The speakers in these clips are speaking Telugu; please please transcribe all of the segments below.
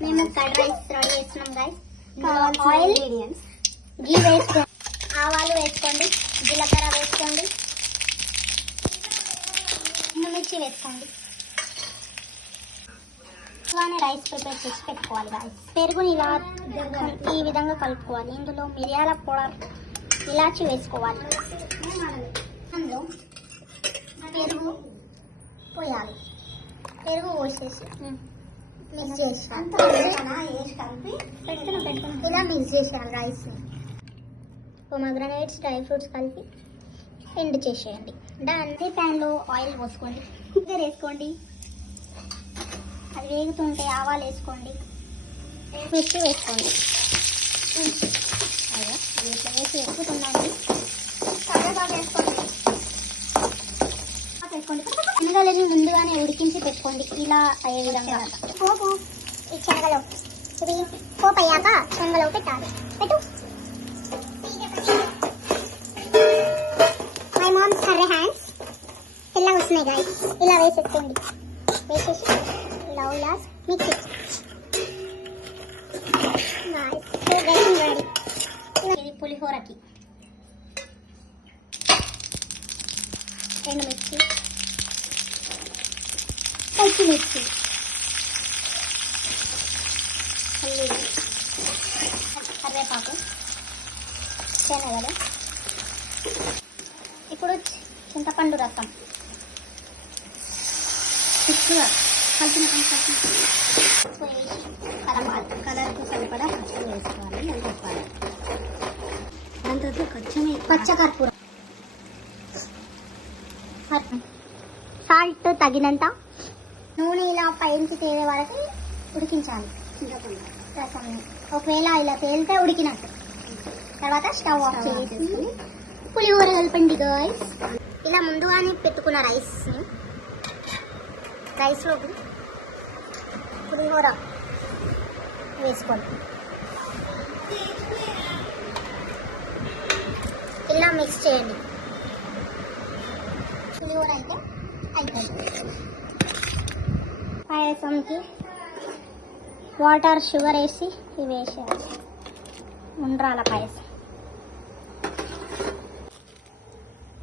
మేము కర్డ్ రైస్ రెడీ చేస్తున్నాం గైస్. ఆయిల్, గీ వేసుకోండి, ఆవాలు వేసుకోండి, జీలకర్ర వేసుకోండి, మిర్చి వేసుకోండి. ఇలానే రైస్ ప్రిపేర్ చేసి పెట్టుకోవాలి గైస్. పెరుగుని ఇలా ఈ విధంగా కలుపుకోవాలి. ఇందులో మిరియాల పౌడర్, ఇలాచి వేసుకోవాలి. అందులో పెరుగు పోయాలి. పెరుగు పోసేసి మిక్స్ చేసాను. ఇలా మిక్స్ చేసాను రైస్ని. పొమగ్రనేట్స్, డ్రై ఫ్రూట్స్ కలిపి ఎండ్ చేసేయండి. దాన్ని ప్యాన్లో ఆయిల్ పోసుకోండి, షుగర్ వేసుకోండి, అది వేగుతుంటే ఆవాలు వేసుకోండి, మిర్చి వేసుకోండి. అదే ఇట్లా వేసి ఎక్కుతుందండి. కరివేపాకు వేసుకోండి. శనగలని ముందుగానే ఉడికించి పెట్టుకోండి. ఇలా అయ్యే విధంగా పోపు ఈ శనగలో, ఇది పోపు అయ్యాక శనగలో పెట్టాలి. పెట్టు. మై మామ్ కర్రీ హ్యాండ్స్ ఇలా వస్తున్నాయి గాయస్. ఇలా వేసేసుకోండి. వేసేసి ఇలా ఇలా మిక్స్ రెడీ. ఇది పులిహోరకి ఎండుమిర్చి, పచ్చిమిర్చి, ఉల్లిగడ్డ, కరివేపాకు, శనగలు. ఇప్పుడు చింతపండు రసం చిక్కుగా కలిపిన వేసి కలర్కు సరిపడా పచ్చడి వేసుకోవాలి. అది చెప్పాలి. దాని తర్వాత పచ్చకర్పూరం, సాల్ట్ తగినంత, నూనె ఇలా పైంచి తేలే వరకు ఉడికించాలి రసం. ఒకవేళ ఇలా తేలితే ఉడికినట్టు. తర్వాత స్టవ్ ఆఫ్ చేసి పులిహోర కలపండి గాయ్స్. ఇలా ముందుగానే పెట్టుకున్న రైస్లోకి పులిహోర వేసుకోండి. ఇలా మిక్స్ చేయండి. పులిహోర అయితే అయిపోయింది. పాయసంకి వాటర్, షుగర్ వేసి ఇవి వేసేయాలి. ఉండ్రాల పాయసం.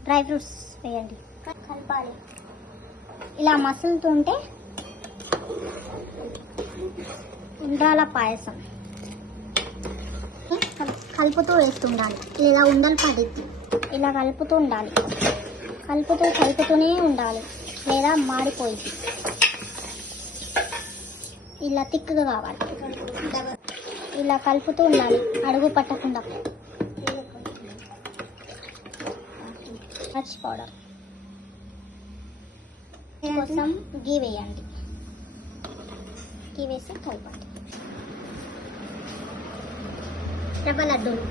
డ్రై ఫ్రూట్స్ వేయండి, కలపాలి. ఇలా మసులుతుంటే ఉండ్రాల పాయసం. కలుపుతూ వేస్తుండాలి. ఇలా ఉండలు పడిద్ది. ఇలా కలుపుతూ ఉండాలి. కలుపుతూనే ఉండాలి, లేదా మాడిపోయింది. ఇలా తిక్కుగా కావాలి. ఇలా కలుపుతూ ఉండాలి, అడుగు పట్టకుండా. పచ్చి పౌడర్ కోసం గీ వేయండి. గీ వేసి కలపండి. రవ్వ లడ్డూలు.